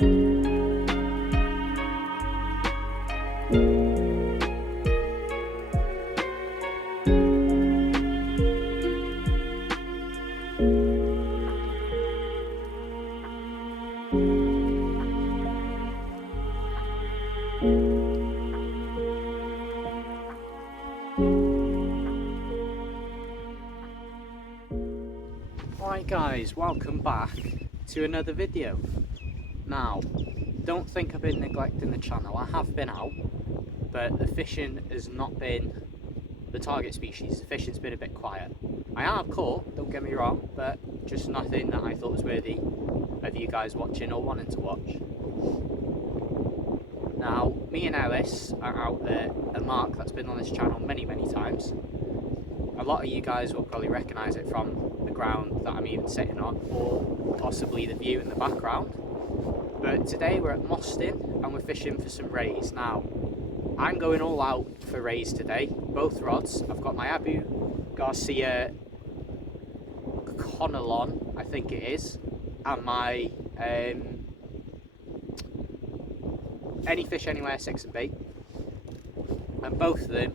Right guys, welcome back to another video. Now, don't think I've been neglecting the channel. I have been out, but the fishing has not been the target species. The fishing's been a bit quiet. I have caught, don't get me wrong, but just nothing that I thought was worthy of you guys watching or wanting to watch. Now, me and Ellis are out there, a mark that's been on this channel many times. A lot of you guys will probably recognise it from the ground that I'm even sitting on, or possibly the view in the background. But today we're at Mostyn and we're fishing for some rays. Now, I'm going all out for rays today, both rods. I've got my Abu Garcia Conelon, I think it is, and my Any Fish Anywhere 6 and bait, and both of them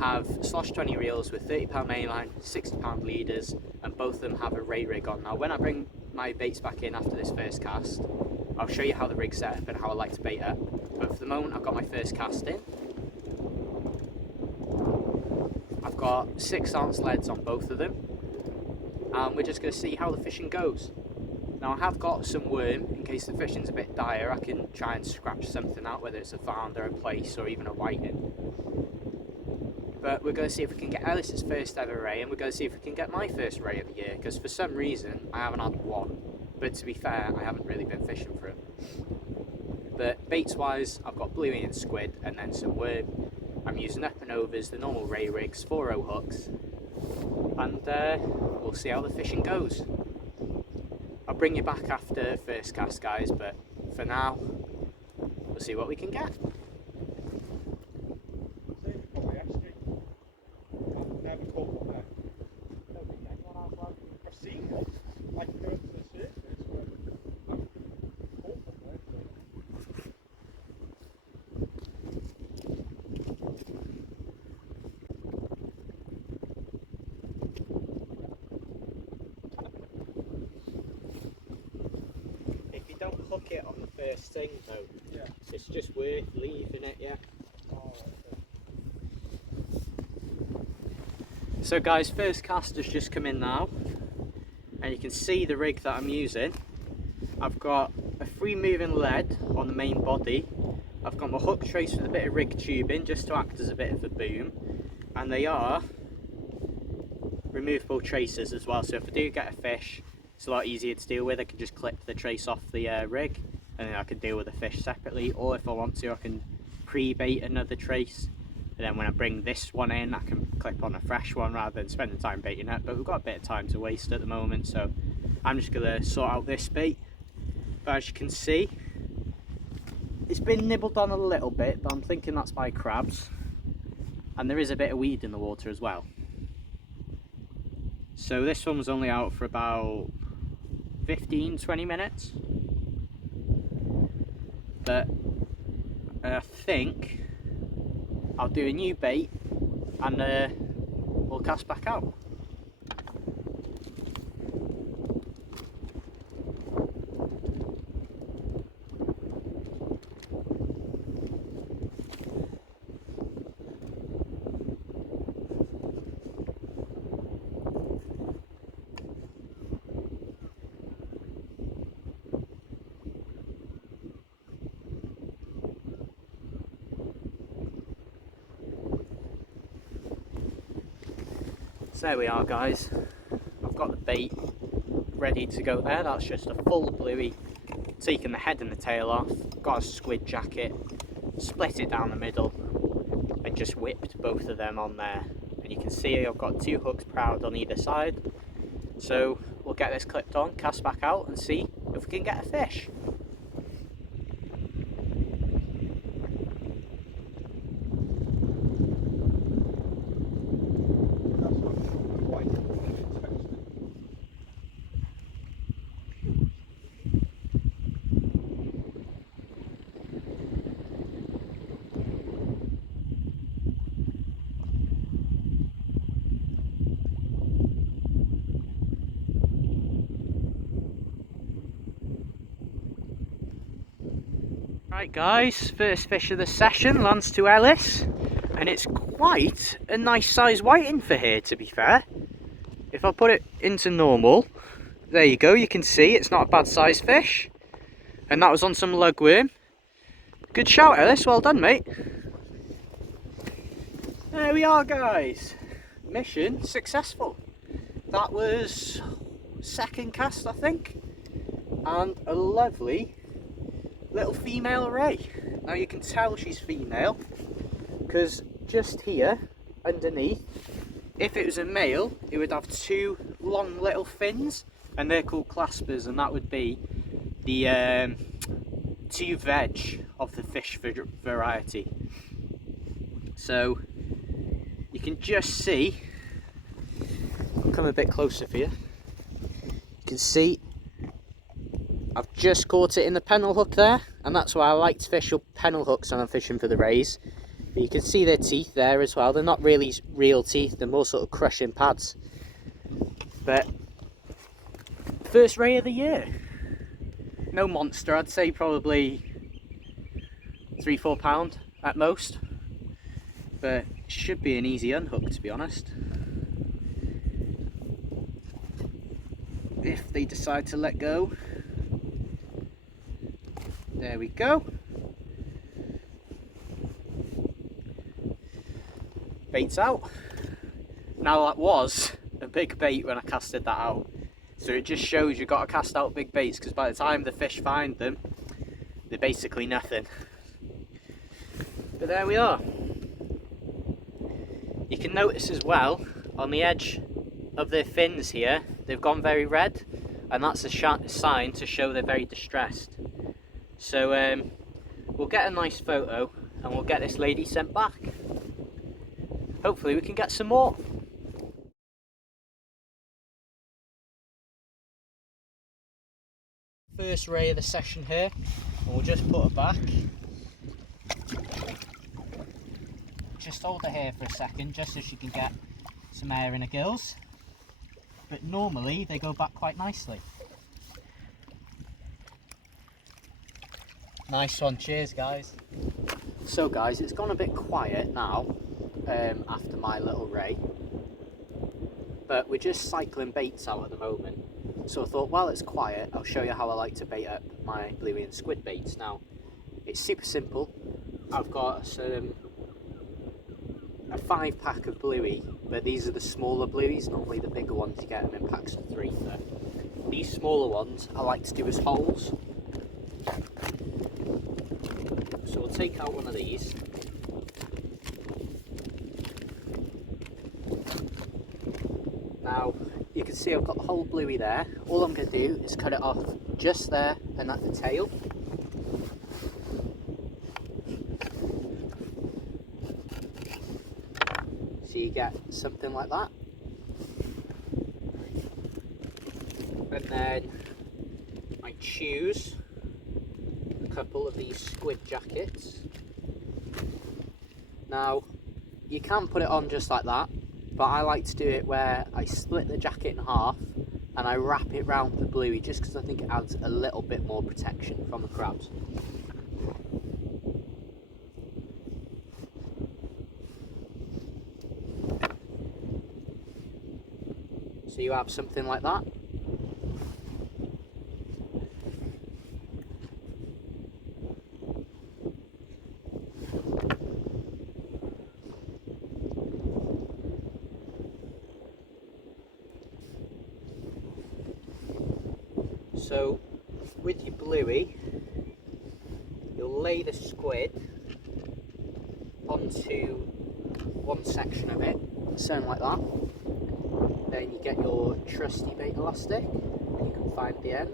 have Slosh 20 reels with 30 pound mainline, 60 pound leaders, and both of them have a ray rig on. Now when I bring my baits back in after this first cast, I'll show you how the rig's set up and how I like to bait it. But for the moment I've got my first cast in. I've got 6-ounce leads on both of them, and we're just going to see how the fishing goes. Now I have got some worm, in case the fishing's a bit dire. I can try and scratch something out, whether it's a flounder, a plaice, or even a whiting. But we're going to see if we can get Ellis's first ever ray, and we're going to see if we can get my first ray of the year, because for some reason I haven't had one. But to be fair, I haven't really been fishing for it. But baits wise, I've got bluey and squid, and then some worm. I'm using up and overs, the normal ray rigs, 4-0 hooks, and we'll see how the fishing goes. I'll bring you back after first cast, guys, but for now, we'll see what we can get. Don't hook it on the first thing though. Yeah. It's just worth leaving it, yeah. Oh, okay. So guys, first cast has just come in now, and you can see the rig that I'm using. I've got a free moving lead on the main body. I've got my hook trace with a bit of rig tubing just to act as a bit of a boom, and they are removable traces as well, so if I do get a fish, it's a lot easier to deal with. I can just clip the trace off the rig, and then I can deal with the fish separately, or if I want to I can pre-bait another trace, and then when I bring this one in I can clip on a fresh one rather than spending time baiting it. But we've got a bit of time to waste at the moment, so I'm just going to sort out this bait. But as you can see, it's been nibbled on a little bit, but I'm thinking that's by crabs, and there is a bit of weed in the water as well. So this one was only out for about 15-20 minutes, but I think I'll do a new bait and we'll cast back out. So there we are, guys. I've got the bait ready to go there. That's just a full bluey, taken the head and the tail off, got a squid jacket, split it down the middle and just whipped both of them on there. And you can see I've got 2 hooks proud on either side. So we'll get this clipped on, cast back out and see if we can get a fish. Right guys, first fish of the session lands to Ellis, and it's quite a nice size whiting for here, to be fair. If I put it into normal, there you go, you can see it's not a bad size fish. And that was on some lugworm. Good shout, Ellis, well done mate. There we are guys, mission successful. That was second cast I think, and a lovely little female ray. Now you can tell she's female because just here underneath, if it was a male, it would have two long little fins, and they're called claspers, and that would be the two veg of the fish variety. So you can just see, I'll come a bit closer for you. You can see I've just caught it in the pennel hook there, and that's why I like to fish up pennel hooks when I'm fishing for the rays. But you can see their teeth there as well. They're not really real teeth, they're more sort of crushing pads. But first ray of the year. No monster, I'd say probably 3-4 pound at most. But should be an easy unhook, to be honest. If they decide to let go. There we go. Bait's out. Now that was a big bait when I casted that out. So it just shows you've got to cast out big baits, because by the time the fish find them, they're basically nothing. But there we are. You can notice as well, on the edge of their fins here, they've gone very red, and that's a sign to show they're very distressed. So we'll get a nice photo and we'll get this lady sent back. Hopefully we can get some more. First ray of the session here, and we'll just put her back. Just hold her here for a second, just so she can get some air in her gills. But normally they go back quite nicely. Nice one, cheers guys. So guys, it's gone a bit quiet now after my little ray, but we're just cycling baits out at the moment. So I thought, while it's quiet, I'll show you how I like to bait up my bluey and squid baits. Now, it's super simple. I've got a 5-pack of bluey, but these are the smaller blueys. Normally the bigger ones you get them in packs of 3. So these smaller ones I like to do as holes. So we'll take out one of these. Now you can see I've got the whole bluey there. All I'm going to do is cut it off just there and at the tail. So you get something like that. And then I choose a couple of these squid jackets. Now you can put it on just like that, but I like to do it where I split the jacket in half and I wrap it round the bluey, just because I think it adds a little bit more protection from the crabs. So you have something like that. So with your bluey, you'll lay the squid onto one section of it, something like that. Then you get your trusty bait elastic, and you can find the end,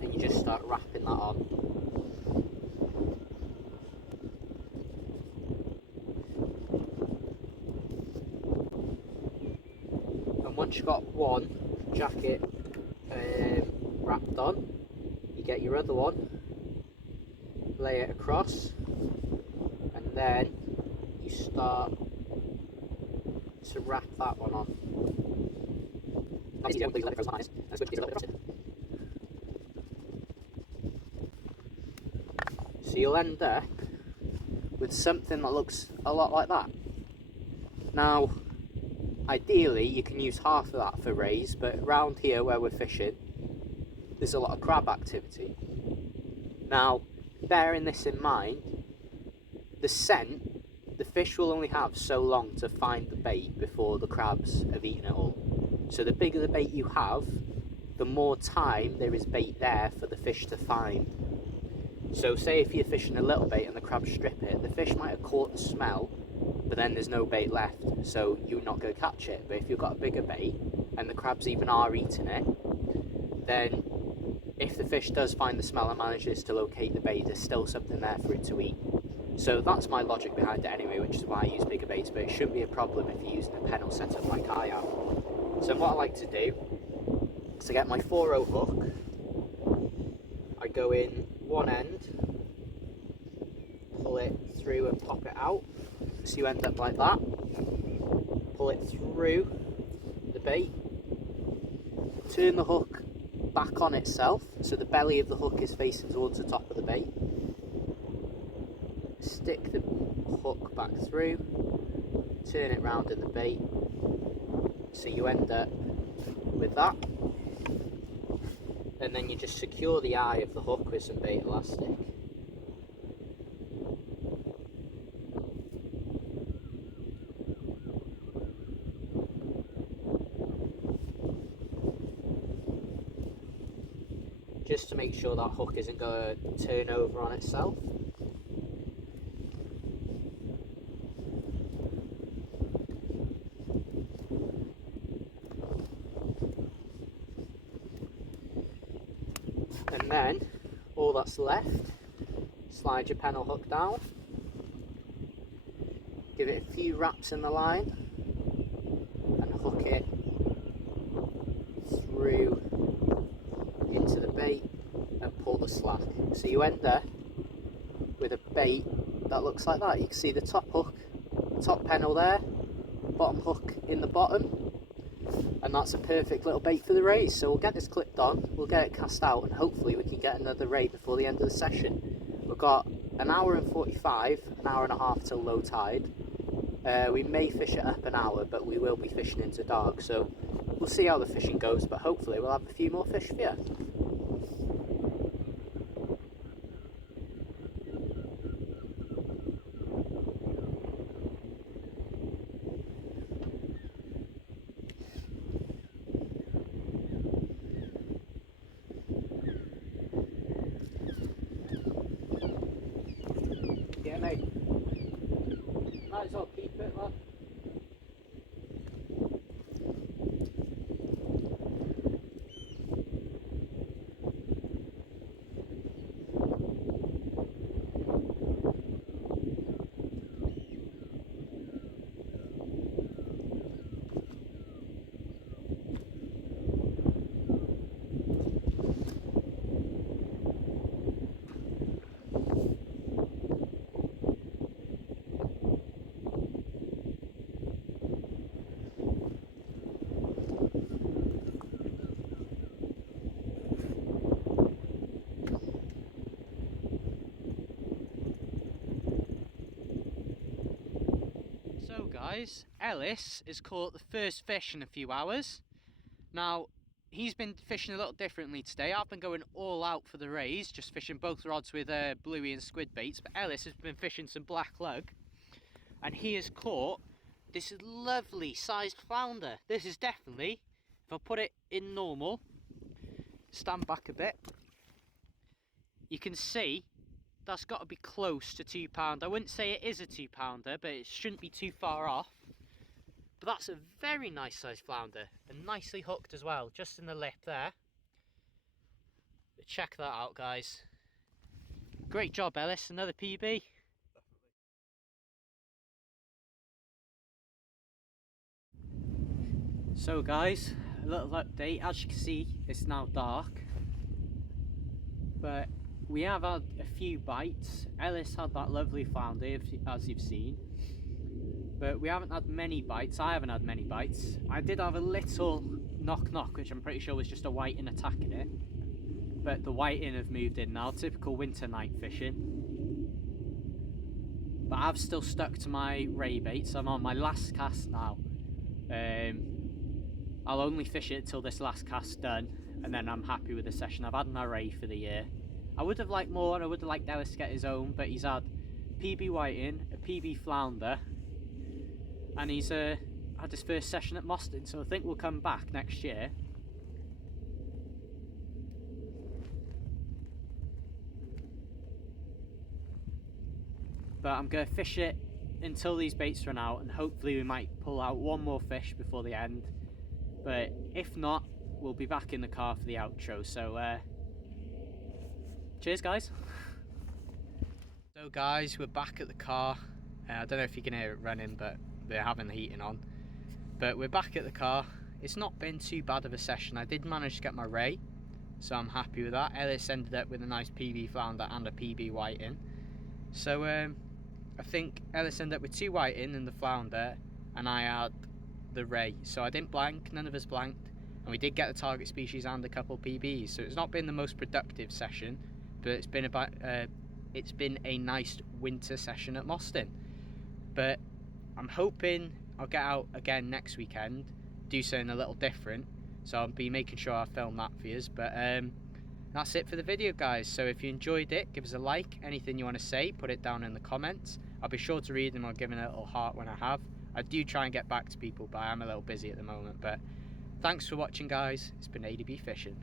and you just start wrapping that on. And once you've got one jacket wrapped on, you get your other one, lay it across, and then you start to wrap that one on. you'll end up with something that looks a lot like that. Now, ideally you can use half of that for rays, but around here where we're fishing, there's a lot of crab activity. Now, bearing this in mind, the scent, the fish will only have so long to find the bait before the crabs have eaten it all. So the bigger the bait you have, the more time there is bait there for the fish to find. So say if you're fishing a little bait and the crabs strip it, the fish might have caught the smell, but then there's no bait left, so you're not going to catch it. But if you've got a bigger bait and the crabs even are eating it, then if the fish does find the smell and manages to locate the bait, there's still something there for it to eat. So that's my logic behind it anyway, which is why I use bigger baits, but it shouldn't be a problem if you're using a pennel setup like I am. So what I like to do is to get my 4-0 hook, I go in one end, pull it through and pop it out, so you end up like that, pull it through the bait, turn the hook back on itself, so the belly of the hook is facing towards the top of the bait, stick the hook back through, turn it round in the bait, so you end up with that, and then you just secure the eye of the hook with some bait elastic. Just to make sure that hook isn't going to turn over on itself. And then all that's left, slide your pennel hook down, give it a few wraps in the line and hook it through into the bait and pull the slack. So you end up with a bait that looks like that. You can see the top hook, top pennel there, bottom hook in the bottom, and that's a perfect little bait for the rays. So we'll get this clipped on, we'll get it cast out, and hopefully we can get another ray before the end of the session. We've got an hour and 45, an hour and a half till low tide. We may fish it up an hour, but we will be fishing into dark, so we'll see how the fishing goes, but hopefully we'll have a few more fish for you. Yeah, mate. Might as well keep it, lad. So guys, Ellis has caught the first fish in a few hours. Now, he's been fishing a little differently today. I've been going all out for the rays, just fishing both rods with bluey and squid baits, but Ellis has been fishing some black lug, and he has caught this lovely sized flounder. This is definitely, if I put it in normal, stand back a bit, you can see that's got to be close to £2. I wouldn't say it is a £2, but it shouldn't be too far off. But that's a very nice sized flounder, and nicely hooked as well, just in the lip there. But check that out, guys. Great job, Ellis. Another PB. So guys, a little update. As you can see, it's now dark, but we have had a few bites. Ellis had that lovely flounder, as you've seen, but we haven't had many bites. I haven't had many bites. I did have a little knock, which I'm pretty sure was just a whiting attacking it, but the whiting have moved in now. Typical winter night fishing. but I've still stuck to my ray baits. I'm on my last cast now. I'll only fish it till this last cast's done, and then I'm happy with the session. I've had my ray for the year. I would have liked more, and I would have liked Ellis to get his own, but he's had PB whiting, a PB flounder, and he's had his first session at Mostyn, so I think we'll come back next year. But I'm going to fish it until these baits run out, and hopefully we might pull out one more fish before the end. But if not, we'll be back in the car for the outro. So cheers guys. So guys, we're back at the car. I don't know if you can hear it running, but they're having the heating on. But we're back at the car. It's not been too bad of a session. I did manage to get my ray, so I'm happy with that. Ellis ended up with a nice PB flounder and a PB whiting. So I think Ellis ended up with 2 whiting and the flounder, and I had the ray. So I didn't blank, none of us blanked, and we did get the target species and a couple PBs. So it's not been the most productive session, but it's been a nice winter session at Mostyn. But I'm hoping I'll get out again next weekend, do something a little different. So I'll be making sure I film that for you. But that's it for the video guys. So if you enjoyed it, give us a like. Anything you want to say, put it down in the comments. I'll be sure to read them or give them a little heart when I have. I do try and get back to people, but I am a little busy at the moment. But thanks for watching guys. It's been ADB Fishing.